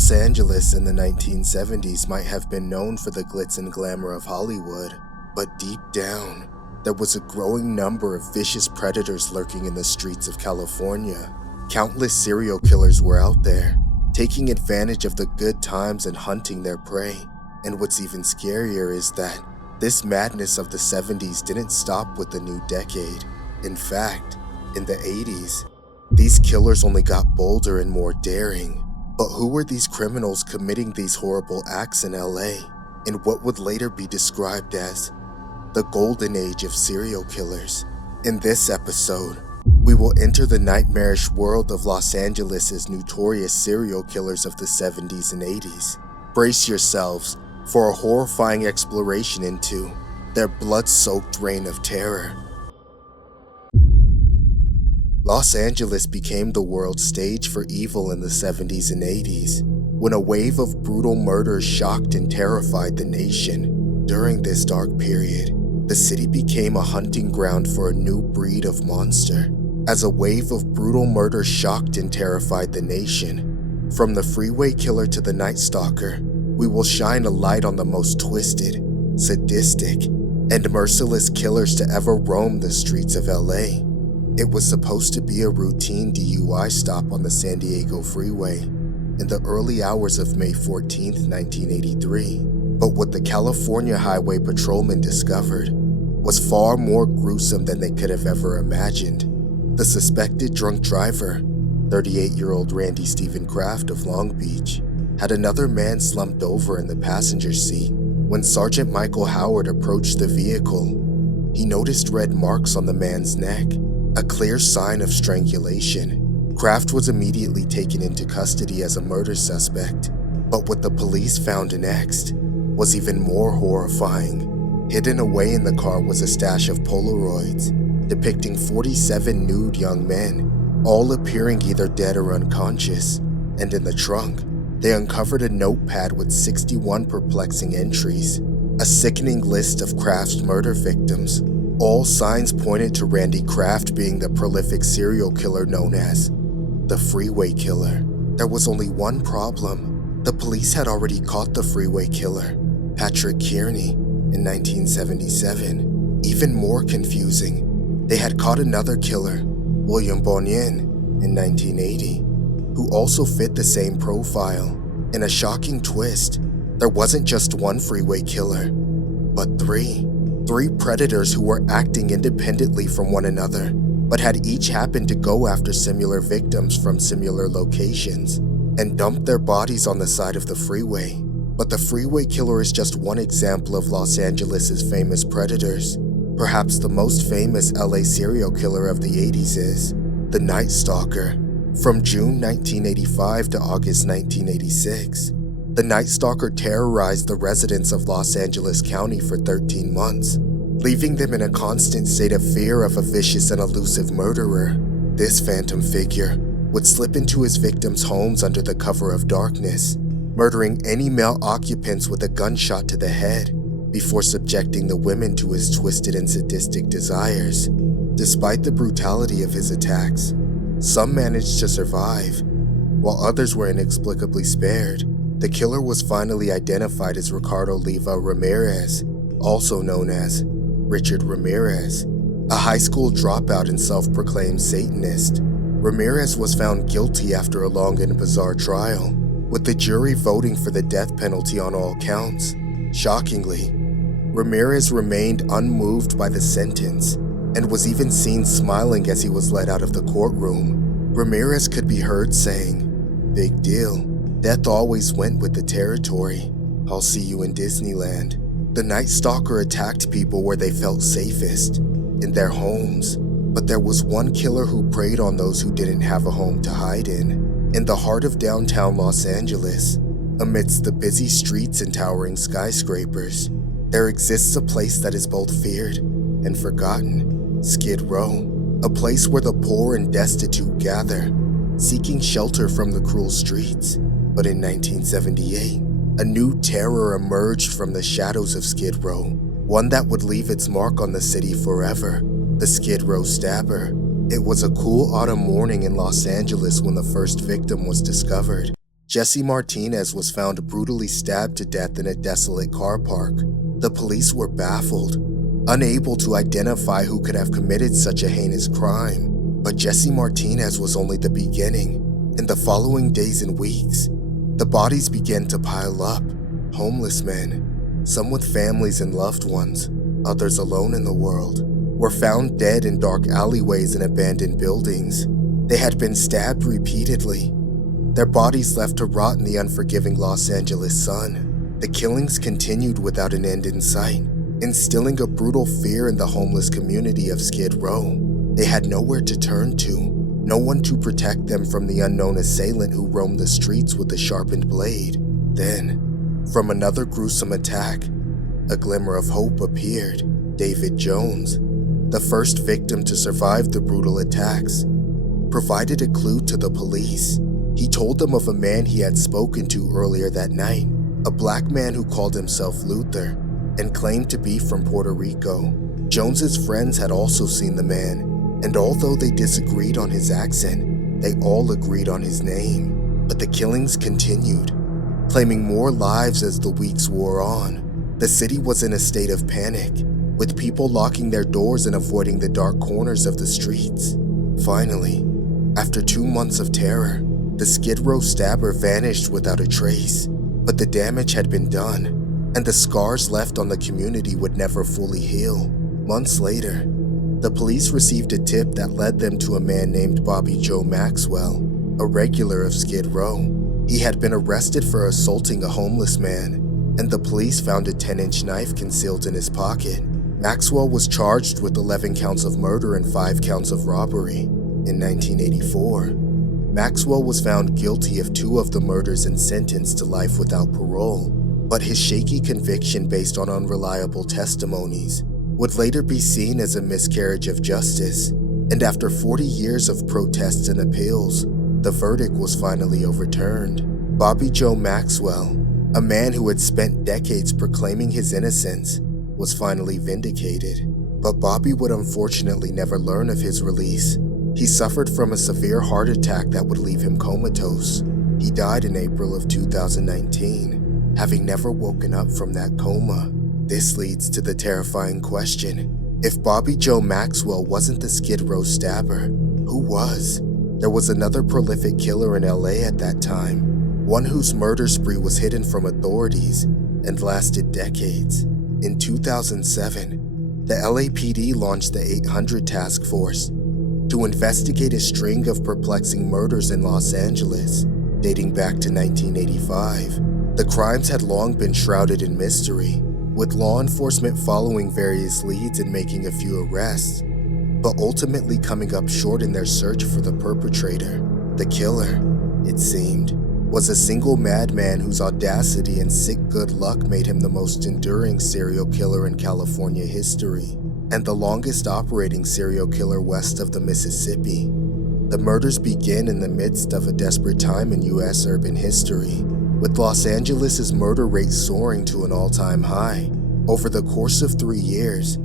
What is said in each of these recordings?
Los Angeles in the 1970s might have been known for the glitz and glamour of Hollywood, but deep down, there was a growing number of vicious predators lurking in the streets of California. Countless serial killers were out there, taking advantage of the good times and hunting their prey. And what's even scarier is that this madness of the 70s didn't stop with the new decade. In fact, in the 80s, these killers only got bolder and more daring. But who were these criminals committing these horrible acts in LA, in what would later be described as the golden age of serial killers? In this episode, we will enter the nightmarish world of Los Angeles' notorious serial killers of the 70s and 80s. Brace yourselves for a horrifying exploration into their blood-soaked reign of terror. Los Angeles became the world stage for evil in the 70s and 80s, when a wave of brutal murders shocked and terrified the nation. During this dark period, the city became a hunting ground for a new breed of monster. As a wave of brutal murder shocked and terrified the nation, from the freeway killer to the night stalker, we will shine a light on the most twisted, sadistic, and merciless killers to ever roam the streets of LA. It was supposed to be a routine DUI stop on the San Diego freeway in the early hours of May 14, 1983. But what the California Highway Patrolman discovered was far more gruesome than they could have ever imagined. The suspected drunk driver, 38-year-old Randy Stephen Kraft of Long Beach, had another man slumped over in the passenger seat. When Sergeant Michael Howard approached the vehicle, he noticed red marks on the man's neck, a clear sign of strangulation. Kraft was immediately taken into custody as a murder suspect, but what the police found next was even more horrifying. Hidden away in the car was a stash of Polaroids depicting 47 nude young men, all appearing either dead or unconscious, and in the trunk, they uncovered a notepad with 61 perplexing entries, a sickening list of Kraft's murder victims. All signs pointed to Randy Kraft being the prolific serial killer known as the Freeway Killer. There was only one problem. The police had already caught the Freeway Killer, Patrick Kearney, in 1977. Even more confusing, they had caught another killer, William Bonien, in 1980, who also fit the same profile. In a shocking twist, there wasn't just one Freeway Killer, but three predators who were acting independently from one another, but had each happened to go after similar victims from similar locations and dump their bodies on the side of the freeway. But the Freeway Killer is just one example of Los Angeles' famous predators. Perhaps the most famous LA serial killer of the 80s is the Night Stalker. From June 1985 to August 1986, the Night Stalker terrorized the residents of Los Angeles County for 13 months, leaving them in a constant state of fear of a vicious and elusive murderer. This phantom figure would slip into his victims' homes under the cover of darkness, murdering any male occupants with a gunshot to the head before subjecting the women to his twisted and sadistic desires. Despite the brutality of his attacks, some managed to survive, while others were inexplicably spared. The killer was finally identified as Ricardo Leva Ramirez, also known as Richard Ramirez, a high school dropout and self-proclaimed Satanist. Ramirez was found guilty after a long and bizarre trial, with the jury voting for the death penalty on all counts. Shockingly, Ramirez remained unmoved by the sentence and was even seen smiling as he was led out of the courtroom. Ramirez could be heard saying, "Big deal. Death always went with the territory. I'll see you in Disneyland." The Night Stalker attacked people where they felt safest, in their homes. But there was one killer who preyed on those who didn't have a home to hide in the heart of downtown Los Angeles, amidst the busy streets and towering skyscrapers. There exists a place that is both feared and forgotten, Skid Row, a place where the poor and destitute gather, seeking shelter from the cruel streets. But in 1978, a new terror emerged from the shadows of Skid Row, one that would leave its mark on the city forever, the Skid Row Stabber. It was a cool autumn morning in Los Angeles when the first victim was discovered. Jesse Martinez was found brutally stabbed to death in a desolate car park. The police were baffled, unable to identify who could have committed such a heinous crime. But Jesse Martinez was only the beginning. In the following days and weeks, the bodies began to pile up. Homeless men, some with families and loved ones, others alone in the world, were found dead in dark alleyways and abandoned buildings. They had been stabbed repeatedly, their bodies left to rot in the unforgiving Los Angeles sun. The killings continued without an end in sight, instilling a brutal fear in the homeless community of Skid Row. They had nowhere to turn to, no one to protect them from the unknown assailant who roamed the streets with a sharpened blade. Then, from another gruesome attack, a glimmer of hope appeared. David Jones, the first victim to survive the brutal attacks, provided a clue to the police. He told them of a man he had spoken to earlier that night, a black man who called himself Luther and claimed to be from Puerto Rico. Jones's friends had also seen the man, and although they disagreed on his accent, they all agreed on his name. But the killings continued, claiming more lives as the weeks wore on. The city was in a state of panic, with people locking their doors and avoiding the dark corners of the streets. Finally, after 2 months of terror, the Skid Row stabber vanished without a trace. But the damage had been done, and the scars left on the community would never fully heal. Months later, the police received a tip that led them to a man named Bobby Joe Maxwell, a regular of Skid Row. He had been arrested for assaulting a homeless man, and the police found a 10-inch knife concealed in his pocket. Maxwell was charged with 11 counts of murder and 5 counts of robbery. In 1984, Maxwell was found guilty of 2 of the murders and sentenced to life without parole, but his shaky conviction based on unreliable testimonies would later be seen as a miscarriage of justice, and after 40 years of protests and appeals, the verdict was finally overturned. Bobby Joe Maxwell, a man who had spent decades proclaiming his innocence, was finally vindicated. But Bobby would unfortunately never learn of his release. He suffered from a severe heart attack that would leave him comatose. He died in April of 2019, having never woken up from that coma. This leads to the terrifying question: if Bobby Joe Maxwell wasn't the Skid Row stabber, who was? There was another prolific killer in LA at that time, one whose murder spree was hidden from authorities and lasted decades. In 2007, the LAPD launched the 800 Task Force to investigate a string of perplexing murders in Los Angeles, dating back to 1985. The crimes had long been shrouded in mystery, with law enforcement following various leads and making a few arrests, but ultimately coming up short in their search for the perpetrator. The killer, it seemed, was a single madman whose audacity and sick good luck made him the most enduring serial killer in California history, and the longest operating serial killer west of the Mississippi. The murders begin in the midst of a desperate time in U.S. urban history, with Los Angeles' murder rate soaring to an all-time high. Over the course of 3 years,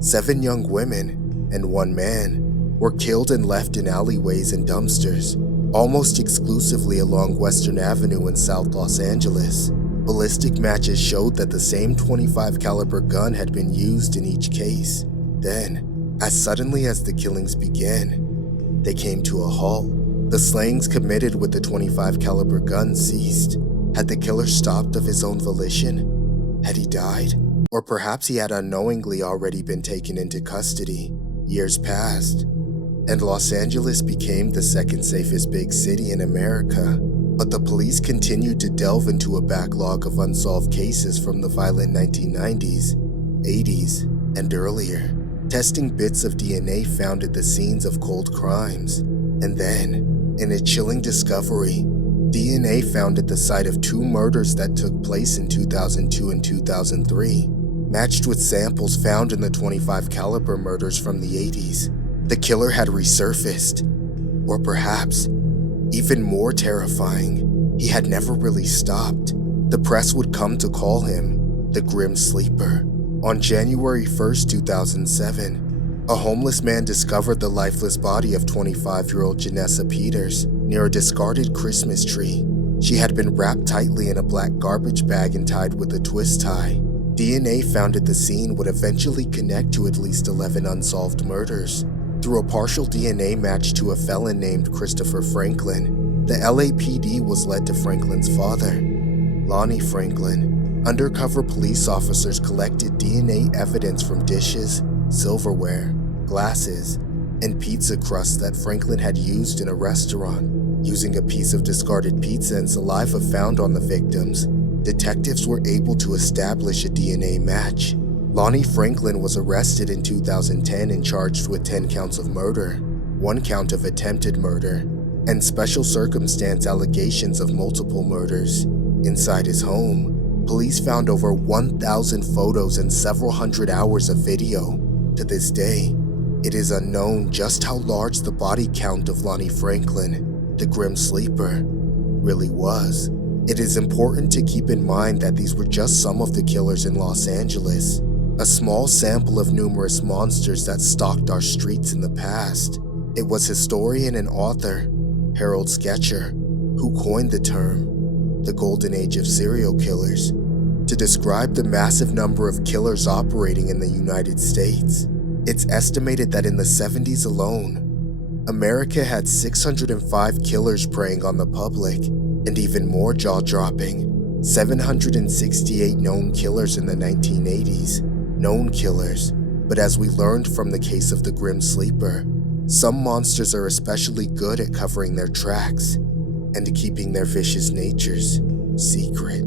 7 young women and 1 man were killed and left in alleyways and dumpsters, almost exclusively along Western Avenue in South Los Angeles. Ballistic matches showed that the same .25 caliber gun had been used in each case. Then, as suddenly as the killings began, they came to a halt. The slayings committed with the .25 caliber gun ceased. Had the killer stopped of his own volition? Had he died? Or perhaps he had unknowingly already been taken into custody. Years passed, and Los Angeles became the second safest big city in America. But the police continued to delve into a backlog of unsolved cases from the violent 1990s, 80s, and earlier, testing bits of DNA found at the scenes of cold crimes. And then, in a chilling discovery, DNA found at the site of 2 murders that took place in 2002 and 2003, matched with samples found in the .25 caliber murders from the 80s. The killer had resurfaced, or perhaps, even more terrifying, he had never really stopped. The press would come to call him the Grim Sleeper. On January 1st, 2007, a homeless man discovered the lifeless body of 25-year-old Janessa Peters near a discarded Christmas tree. She had been wrapped tightly in a black garbage bag and tied with a twist tie. DNA found at the scene would eventually connect to at least 11 unsolved murders. Through a partial DNA match to a felon named Christopher Franklin, the LAPD was led to Franklin's father, Lonnie Franklin. Undercover police officers collected DNA evidence from dishes, silverware, glasses, and pizza crusts that Franklin had used in a restaurant. Using a piece of discarded pizza and saliva found on the victims, detectives were able to establish a DNA match. Lonnie Franklin was arrested in 2010 and charged with 10 counts of murder, 1 count of attempted murder, and special circumstance allegations of multiple murders. Inside his home, police found over 1,000 photos and several hundred hours of video. To this day, it is unknown just how large the body count of Lonnie Franklin, the Grim Sleeper, really was. It is important to keep in mind that these were just some of the killers in Los Angeles, a small sample of numerous monsters that stalked our streets in the past. It was historian and author Harold Sketcher who coined the term the Golden Age of Serial Killers to describe the massive number of killers operating in the United States. It's estimated that in the 70s alone, America had 605 killers preying on the public, and even more jaw-dropping, 768 known killers in the 1980s. Known killers, but as we learned from the case of the Grim Sleeper, some monsters are especially good at covering their tracks and keeping their vicious natures secret.